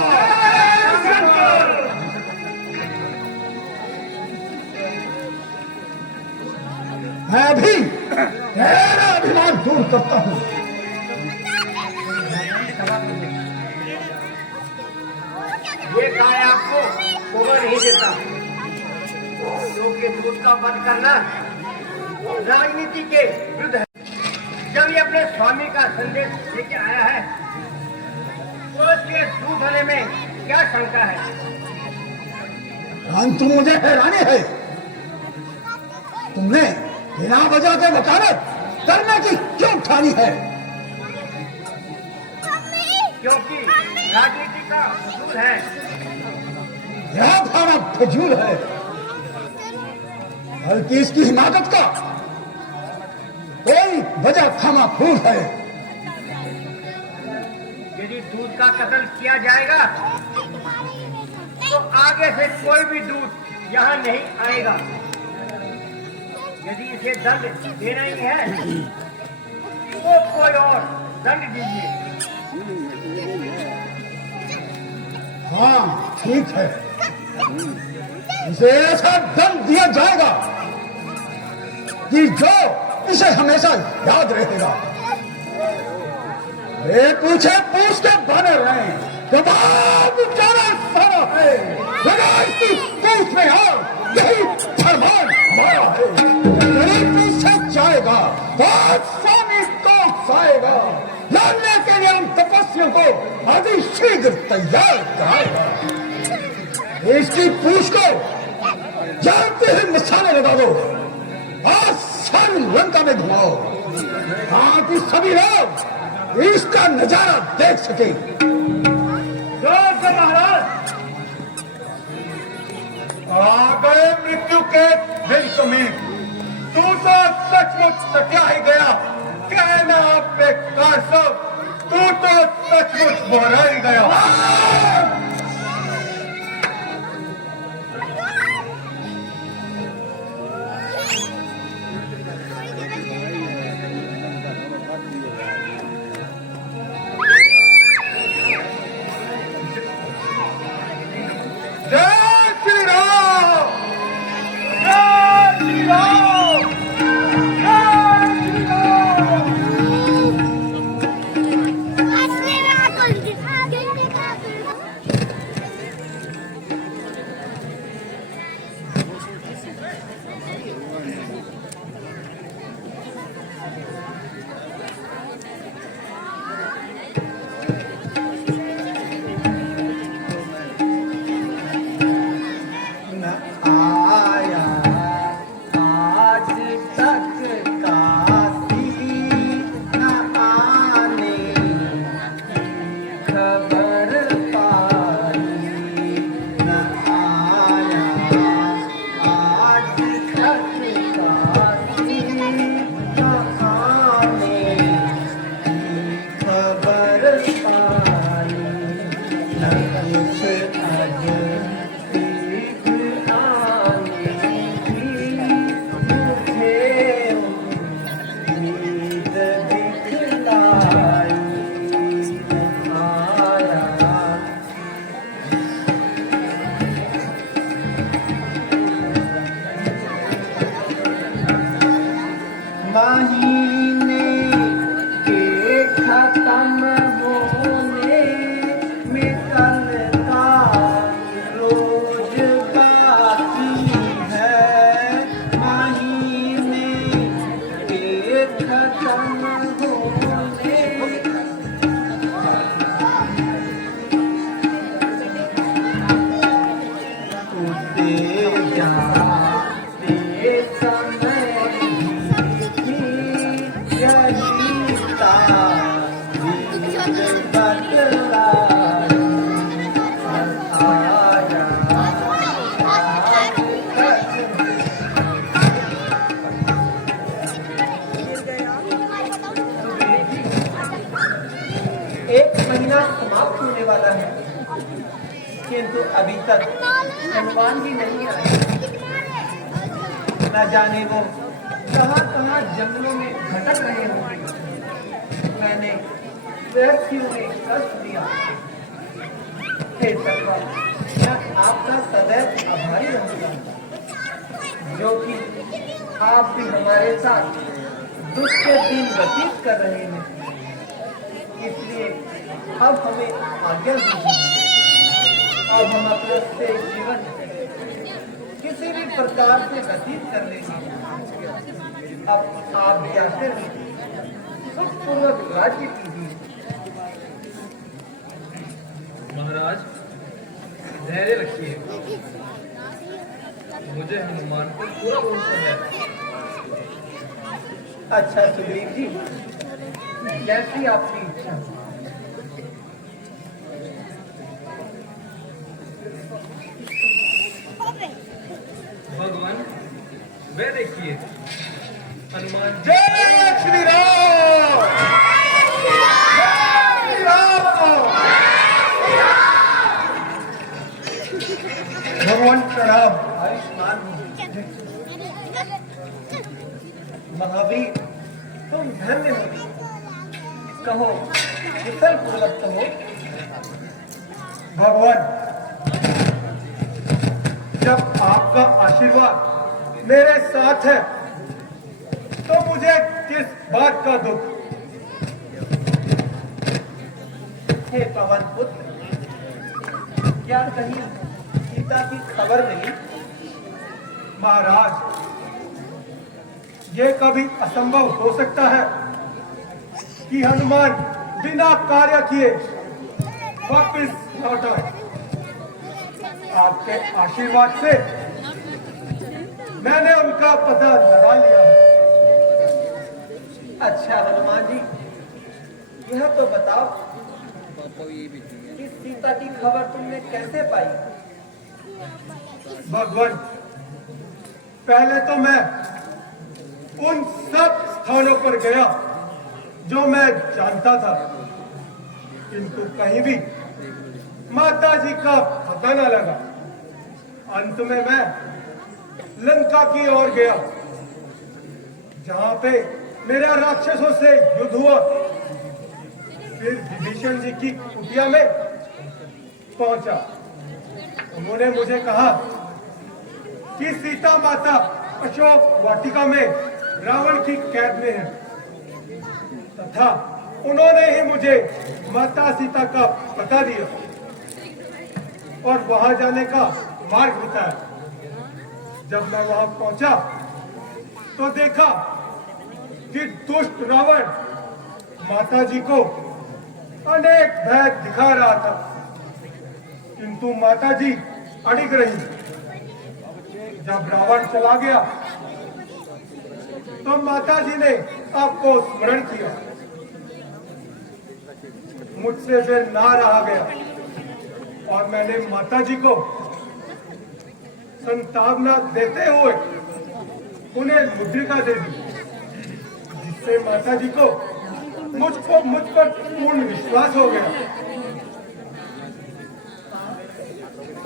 मैं अभी तेरा अभिमान दूर करता हूँ। ये गाय आपको शोभा नहीं देता, क्योंकि दूध का वध करना राजनीति के विरुद्ध है। जब ये अपने स्वामी का संदेश लेके आया है तो इसके दूध होने में क्या शंका है? परंतु मुझे हैरानी है, तुमने बिना वजह के वकालत करने की क्यों ठानी है? क्योंकि राजनीति का दूध है। यह भावना फजूल है, बल्कि इसकी हिमाकत का कोई वजह खामाखूज है। यदि दूध का कत्ल किया जाएगा तो आगे से कोई भी दूध यहाँ नहीं आएगा। यदि इसे दंड देना ही है तो कोई और दंड दीजिए। हाँ ठीक है, इसे ऐसा दंड दिया जाएगा कि जो इसे हमेशा याद रहेगा। वे पूछे पूछ के बने रहे, जवाब जाना सारा है। लगा इसकी पूछ में और यही फरमान हमारा है। यदि पूछे जाएगा तो स्वामी को आएगा, लड़ने के लिए हम तपस्वियों को अति शीघ्र तैयार कराएगा। इसकी पूछ को जलते ही मसाले लगा दो और सारी लंका में घुमाओ, ताकि सभी लोग इसका नजारा देख सके। जोर से महाराज, आ गए मृत्यु के मीर, तू तो सचमुच सत्या ही गया। कहना बेकार सब, तू तो सचमुच बोरा ही गया। जय श्री राम, जय श्री राम, जय श्री राम। आया आज तक काशी न आने की खबर पाई, न आया आज तक काशी न आने की खबर पाई, न कुछ अजब महीने के खत्म होने में कल का रोज बाकी है, महीने के खत्म होने उसे जाते समय एक महीना समाप्त होने वाला है, किंतु अभी तक हनुमान जी नहीं आए। न जाने वो कहाँ कहाँ जंगलों में भटक रहे होंगे। मैंने व्यक्तियों ने कष्ट दिया। हे सर्वा, मैं आपका सदैव आभारी रहूंगा, जो कि आप भी हमारे साथ दुख के दिन व्यतीत कर रहे हैं। इसलिए अब हमें आज्ञा दीजिए। अब हम अपना से जीवन किसी भी प्रकार से व्यतीत कर लेंगे। अब आप जाते रहिए, सुखपूर्वक राज्य कीजिए। महाराज धैर्य रखिए, मुझे हनुमान पर पूरा भरोसा है। अच्छा सुग्रीव जी, जैसी आपकी इच्छा। भगवान वे देखिए, हनुमान जी। जय श्री राम, जय श्री राम। भगवान प्रणाम। आयुष्मान हो। महावीर, तुम धन्य हो। कहो कुशल पूर्वक कहो। भगवान, जब आपका आशीर्वाद मेरे साथ है तो मुझे किस बात का दुख। हे पवन पुत्र, क्या कहीं सीता की खबर नहीं? महाराज, ये कभी असंभव हो सकता है कि हनुमान बिना कार्य किए वापिस लौट आए। आपके आशीर्वाद से मैंने उनका पता लगा लिया है। अच्छा हनुमान जी, यह तो बताओ कि सीता की खबर तुमने कैसे पाई? भगवान, पहले तो मैं उन सब स्थानों पर गया जो मैं जानता था, किंतु कहीं भी माता जी का पता न लगा। अंत में मैं लंका की ओर गया, जहां पे मेरा राक्षसों से युद्ध हुआ। फिर विभीषण जी की कुटिया में पहुंचा। उन्होंने मुझे कहा कि सीता माता अशोक वाटिका में रावण की कैद में है, तथा उन्होंने ही मुझे माता सीता का पता दिया और वहां जाने का मार्ग बताया। जब मैं वहां पहुंचा तो देखा कि दुष्ट रावण माता जी को अनेक भय दिखा रहा था, किंतु माता जी अड़िग रही। जब रावण चला गया तो माता जी ने आपको स्मरण किया। मुझसे फिर ना रहा गया और मैंने माता जी को संतावना देते हुए उन्हें मुद्रिका दे दी, जिससे माता जी को मुझ पर पूर्ण विश्वास हो गया।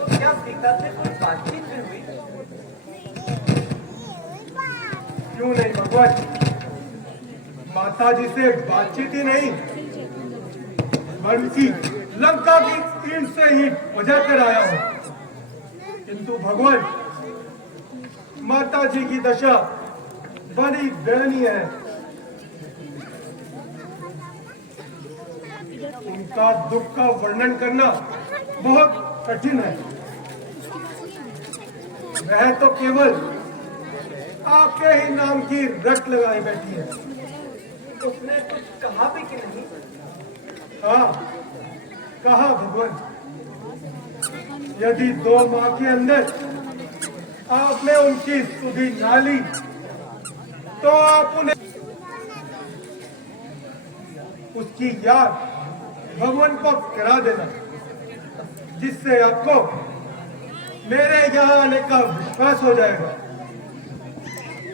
क्या सीता से कोई बातचीत भी हुई? क्यों नहीं भगवान, माता जी से बातचीत ही नहीं बल्कि लंका की ईंट से ही बजा कर आया हूं। किंतु भगवान, माता जी की दशा बड़ी दयनीय है। उनका दुख का वर्णन करना बहुत कठिन है। वह तो केवल आपके ही नाम की रट लगाई बैठी है। उसने कुछ कहा भी कि नहीं? हाँ, कहा भगवान, यदि 2 माह के अंदर आपने उनकी सुधि ना ली तो आप उन्हें उसकी याद भगवान को करा देना, जिससे आपको मेरे यहाँ आने का विश्वास हो जाएगा।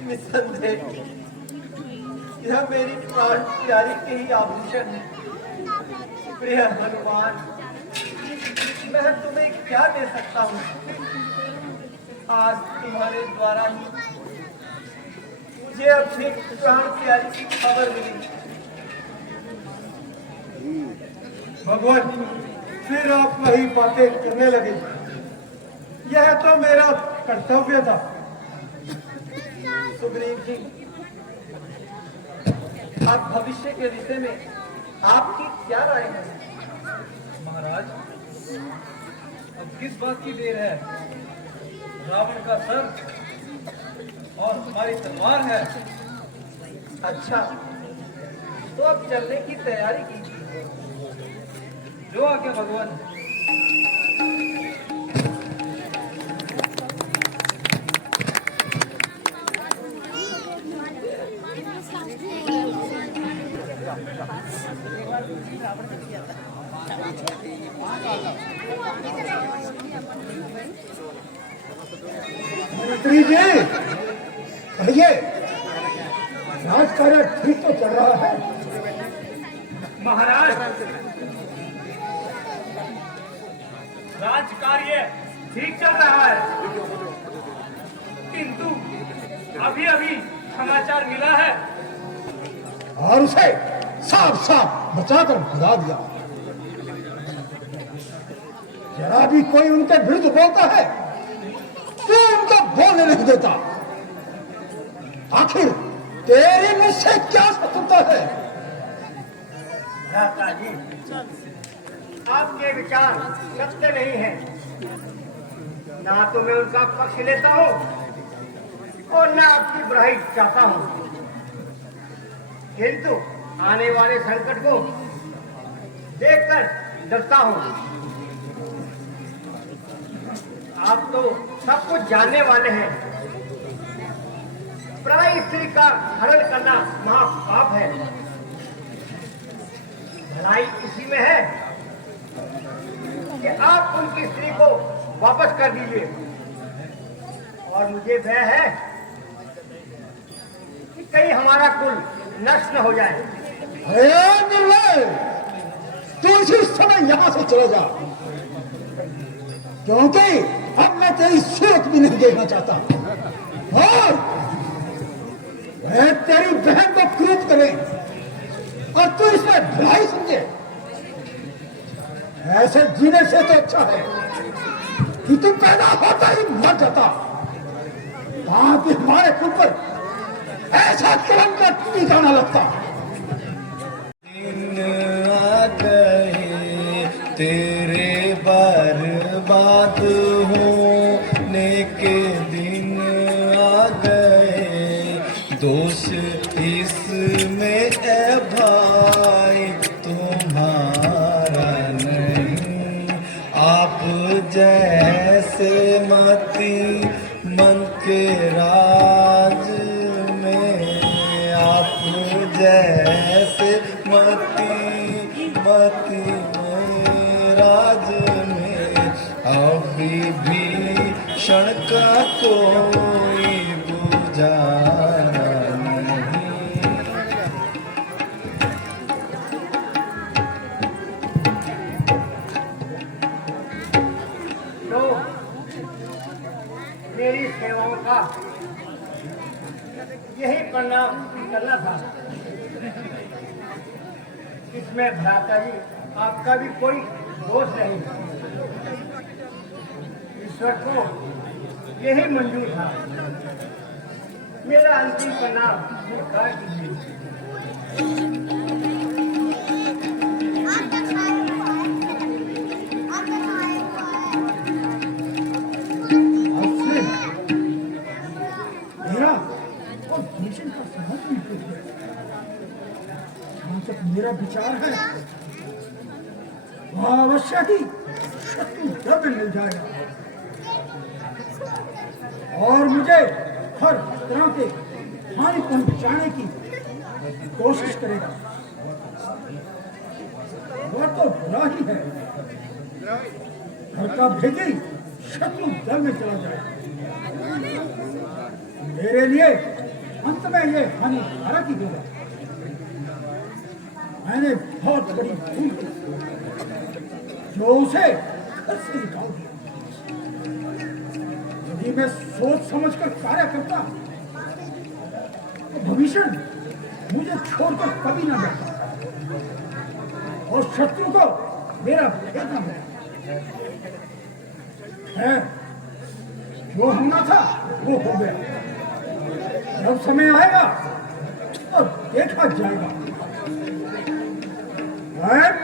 निसंदेह यह मेरी प्राण प्यारी के ही आभूषण है। प्रिय हनुमान, मैं तुम्हें क्या दे सकता हूँ? आज तुम्हारे द्वारा ही मुझे अपनी प्राण प्यारी की खबर मिली। भगवान, फिर आप वही बातें करने लगे। यह तो मेरा कर्तव्य था। सुग्रीव जी, आप भविष्य के विषय में आपकी क्या राय है? महाराज, अब किस बात की देर है? रावण का सर और हमारी तलवार है। अच्छा, तो अब चलने की तैयारी कीजिए। जो आज्ञा भगवान। मंत्री जी, कहिए, राज कार्य ठीक तो चल रहा है? महाराज, राज कार्य ठीक चल रहा है, किंतु अभी अभी समाचार मिला है और उसे साफ साफ बचाकर भगा दिया। जरा भी कोई उनके विरुद्ध बोलता है तो उनको बोलने नहीं देता। आखिर तेरी मुझसे क्या शत्रुता है? भ्राता जी, आपके विचार सत्य नहीं है। ना तो मैं उनका पक्ष लेता हूँ और ना आपकी बुराई चाहता हूँ, किंतु आने वाले संकट को देखकर डरता हूँ। आप तो सब कुछ जानने वाले हैं। पराई स्त्री का हरण करना महापाप है। भलाई इसी में है कि आप उनकी स्त्री को वापस कर दीजिए। और मुझे भय है कहीं हमारा कुल नष्ट न हो जाए। अरे निर्लय, तू इसी समय यहाँ से चला जा, क्योंकि अब मैं तेरी सूरत भी नहीं देखना चाहता। और वह तेरी बहन को क्रूप करे और तू इसमें भलाई समझे, ऐसे जीने से तो अच्छा है कि तू पैदा होता ही मर जाता, ताकि हमारे कुल पर ऐसा कलंक का टीका न लगता। दिन आ गए तेरे बर्बाद होने के दिन आ गए, दोष इसमें है भाई तुम्हारा नहीं, आप जैसे मती मन के राज में, आप जैसे मती में राज में, अभी भी क्षण का कोई गुजारा नहीं। तो मेरी सेवाओं का यही परिणाम करना था। इसमें भ्राता जी आपका भी कोई दोष नहीं, ईश्वर को यही मंजूर था। मेरा अंतिम परिणाम स्वीकार कीजिए। मेरा और भीषण का सहज नहीं टूट गया। जहाँ तक मेरा विचार है, वहाँ अवश्य ही शत्रु द्रव्य मिल जाएगा और मुझे हर तरह के हानि पहुंचाने की कोशिश करेगा। वह तो बुरा ही है, घर का भेदी शत्रु दल में चला जाएगा। मेरे लिए अंत में ये हानिकारक ही होगा। मैंने बहुत बड़ी भूल की जो उसे घर से निकाल दिया। यदि मैं सोच समझकर कार्य करता तो भविष्य मुझे छोड़कर कभी ना जाता और शत्रु को मेरा भेद न मिला। जो होना था वो हो गया। जब समय आएगा तो देखा जाएगा।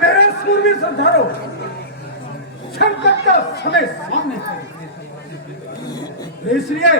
मेरे सूरवीर सरदारों, संकट का समय सामने है, इसलिए